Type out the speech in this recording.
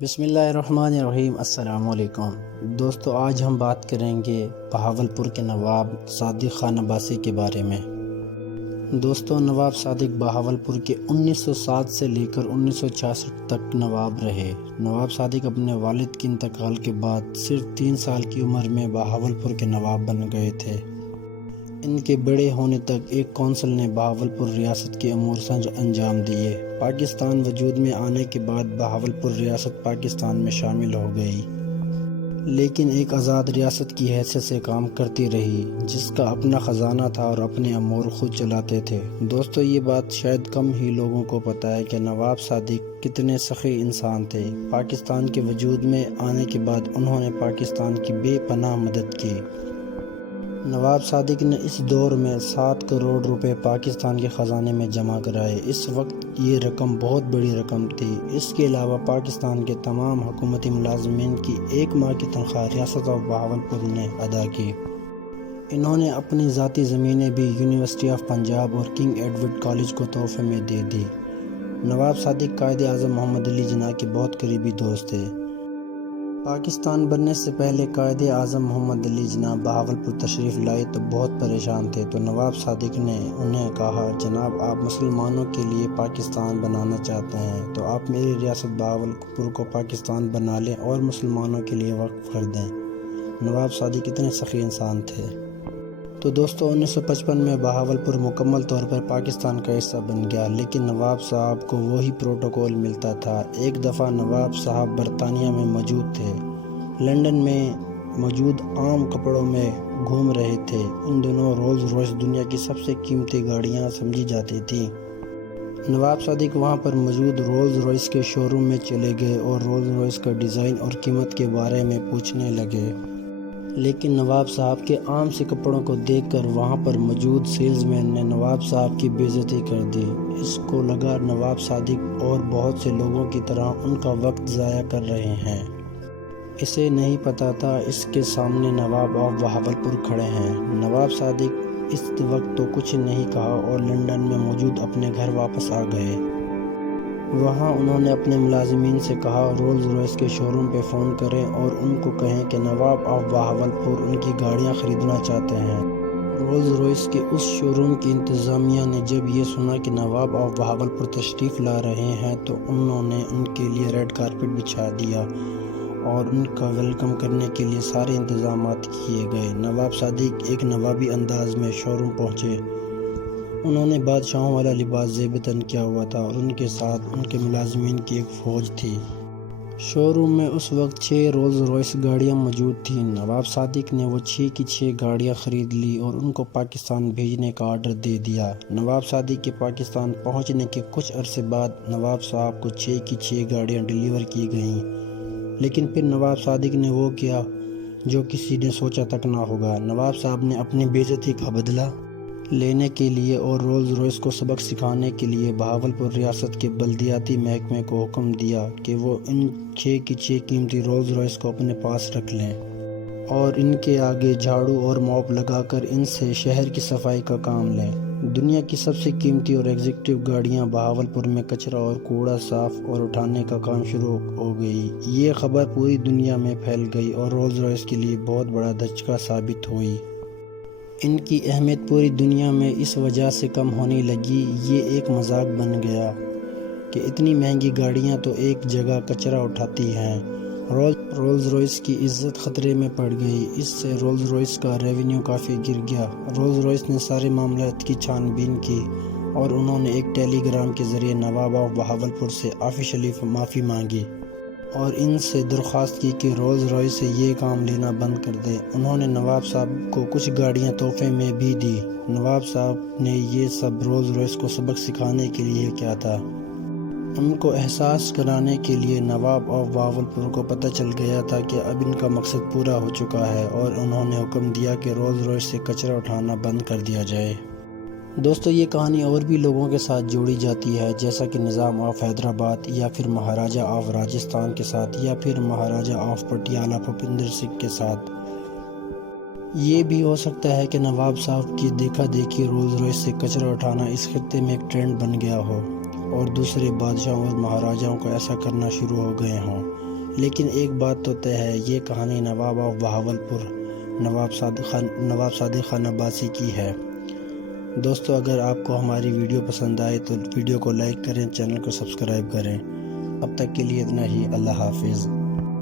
بسم اللہ الرحمن الرحیم۔ السلام علیکم دوستو، آج ہم بات کریں گے بہاولپور کے نواب صادق خان عباسی کے بارے میں۔ دوستو، نواب صادق بہاولپور کے 1907 سے لے کر 1966 تک نواب رہے۔ نواب صادق اپنے والد کے انتقال کے بعد صرف 3 سال کی عمر میں بہاولپور کے نواب بن گئے تھے۔ ان کے بڑے ہونے تک ایک کونسل نے بہاولپور ریاست کے امور انجام دیے۔ پاکستان وجود میں آنے کے بعد بہاولپور ریاست پاکستان میں شامل ہو گئی، لیکن ایک آزاد ریاست کی حیثیت سے کام کرتی رہی، جس کا اپنا خزانہ تھا اور اپنے امور خود چلاتے تھے۔ دوستو، یہ بات شاید کم ہی لوگوں کو پتہ ہے کہ نواب صادق کتنے سخی انسان تھے۔ پاکستان کے وجود میں آنے کے بعد انہوں نے پاکستان کی بے پناہ مدد کی۔ نواب صادق نے اس دور میں 7 کروڑ روپے پاکستان کے خزانے میں جمع کرائے۔ اس وقت یہ رقم بہت بڑی رقم تھی۔ اس کے علاوہ پاکستان کے تمام حکومتی ملازمین کی 1 ماہ کی تنخواہ ریاست آف بہاولپور نے ادا کی۔ انہوں نے اپنی ذاتی زمینیں بھی یونیورسٹی آف پنجاب اور کنگ ایڈورڈ کالج کو تحفے میں دے دی۔ نواب صادق قائد اعظم محمد علی جناح کے بہت قریبی دوست تھے۔ پاکستان بننے سے پہلے قائد اعظم محمد علی جناح بہاولپور تشریف لائے تو بہت پریشان تھے، تو نواب صادق نے انہیں کہا، جناب، آپ مسلمانوں کے لیے پاکستان بنانا چاہتے ہیں تو آپ میری ریاست بہاولپور کو پاکستان بنا لیں اور مسلمانوں کے لیے وقف کر دیں۔ نواب صادق اتنے سخی انسان تھے۔ تو دوستو، 1955 میں بہاولپور مکمل طور پر پاکستان کا حصہ بن گیا، لیکن نواب صاحب کو وہی پروٹوکول ملتا تھا۔ ایک دفعہ نواب صاحب برطانیہ میں موجود تھے، لندن میں موجود عام کپڑوں میں گھوم رہے تھے۔ ان دنوں رولز روائس دنیا کی سب سے قیمتی گاڑیاں سمجھی جاتی تھیں۔ نواب صادق وہاں پر موجود رولز روائس کے شو روم میں چلے گئے اور رولز روائس کا ڈیزائن اور قیمت کے بارے میں پوچھنے لگے، لیکن نواب صاحب کے عام سے کپڑوں کو دیکھ کر وہاں پر موجود سیلز مین نے نواب صاحب کی بے عزتی کر دی۔ اس کو لگا نواب صادق اور بہت سے لوگوں کی طرح ان کا وقت ضائع کر رہے ہیں۔ اسے نہیں پتا تھا اس کے سامنے نواب آف بہاولپور کھڑے ہیں۔ نواب صادق اس وقت تو کچھ نہیں کہا اور لندن میں موجود اپنے گھر واپس آ گئے۔ وہاں انہوں نے اپنے ملازمین سے کہا، رولز روائس کے شو روم پہ فون کریں اور ان کو کہیں کہ نواب آف بہاولپور ان کی گاڑیاں خریدنا چاہتے ہیں۔ رولز روائس کے اس شو روم کی انتظامیہ نے جب یہ سنا کہ نواب آف بہاولپور تشریف لا رہے ہیں تو انہوں نے ان کے لیے ریڈ کارپٹ بچھا دیا اور ان کا ویلکم کرنے کے لیے سارے انتظامات کیے گئے۔ نواب صادق ایک نوابی انداز میں شو روم پہنچے۔ انہوں نے بادشاہوں والا لباس زیب تن کیا ہوا تھا اور ان کے ساتھ ان کے ملازمین کی ایک فوج تھی۔ شو روم میں اس وقت 6 رولز روائس گاڑیاں موجود تھیں۔ نواب صادق نے وہ 6 کی 6 گاڑیاں خرید لی اور ان کو پاکستان بھیجنے کا آرڈر دے دیا۔ نواب صادق کے پاکستان پہنچنے کے کچھ عرصے بعد نواب صاحب کو 6 کی 6 گاڑیاں ڈیلیور کی گئیں، لیکن پھر نواب صادق نے وہ کیا جو کسی نے سوچا تک نہ ہوگا۔ نواب صاحب نے اپنی بے عزتی کا بدلہ لینے کے لیے اور رولز روائس کو سبق سکھانے کے لیے بہاولپور ریاست کے بلدیاتی محکمے کو حکم دیا کہ وہ ان 6 کی 6 قیمتی رولز روائس کو اپنے پاس رکھ لیں اور ان کے آگے جھاڑو اور موپ لگا کر ان سے شہر کی صفائی کا کام لیں۔ دنیا کی سب سے قیمتی اور ایگزیکٹو گاڑیاں بہاولپور میں کچرا اور کوڑا صاف اور اٹھانے کا کام شروع ہو گئی۔ یہ خبر پوری دنیا میں پھیل گئی اور رولز روائس کے لیے بہت بڑا دھچکا ثابت ہوئی۔ ان کی اہمیت پوری دنیا میں اس وجہ سے کم ہونے لگی، یہ ایک مذاق بن گیا کہ اتنی مہنگی گاڑیاں تو ایک جگہ کچرا اٹھاتی ہیں۔ رولز روائس کی عزت خطرے میں پڑ گئی، اس سے رولز روائس کا ریونیو کافی گر گیا۔ رولز روائس نے سارے معاملات کی چھان بین کی اور انہوں نے ایک ٹیلی گرام کے ذریعے نواب آف بہاولپور سے آفیشلی معافی مانگی اور ان سے درخواست کی کہ رولز روائس سے یہ کام لینا بند کر دیں۔ انہوں نے نواب صاحب کو کچھ گاڑیاں تحفے میں بھی دی۔ نواب صاحب نے یہ سب رولز روائس کو سبق سکھانے کے لیے کیا تھا۔ ان کو احساس کرانے کے لیے نواب آف بہاولپور کو پتہ چل گیا تھا کہ اب ان کا مقصد پورا ہو چکا ہے اور انہوں نے حکم دیا کہ رولز روائس سے کچرا اٹھانا بند کر دیا جائے۔ دوستو، یہ کہانی اور بھی لوگوں کے ساتھ جوڑی جاتی ہے، جیسا کہ نظام آف حیدرآباد یا پھر مہاراجہ آف راجستھان کے ساتھ یا پھر مہاراجہ آف پٹیالہ بھوپندر سنگھ کے ساتھ۔ یہ بھی ہو سکتا ہے کہ نواب صاحب کی دیکھا دیکھی رولز روائس سے کچرا اٹھانا اس خطے میں ایک ٹرینڈ بن گیا ہو اور دوسرے بادشاہوں اور مہاراجاؤں کو ایسا کرنا شروع ہو گئے ہوں۔ لیکن ایک بات تو طے ہے، یہ کہانی نواب آف بہاولپور نواب صادق خان عباسی کی ہے۔ دوستو اگر آپ کو ہماری ویڈیو پسند آئے تو ویڈیو کو لائک کریں، چینل کو سبسکرائب کریں۔ اب تک کے لیے اتنا ہی، اللہ حافظ۔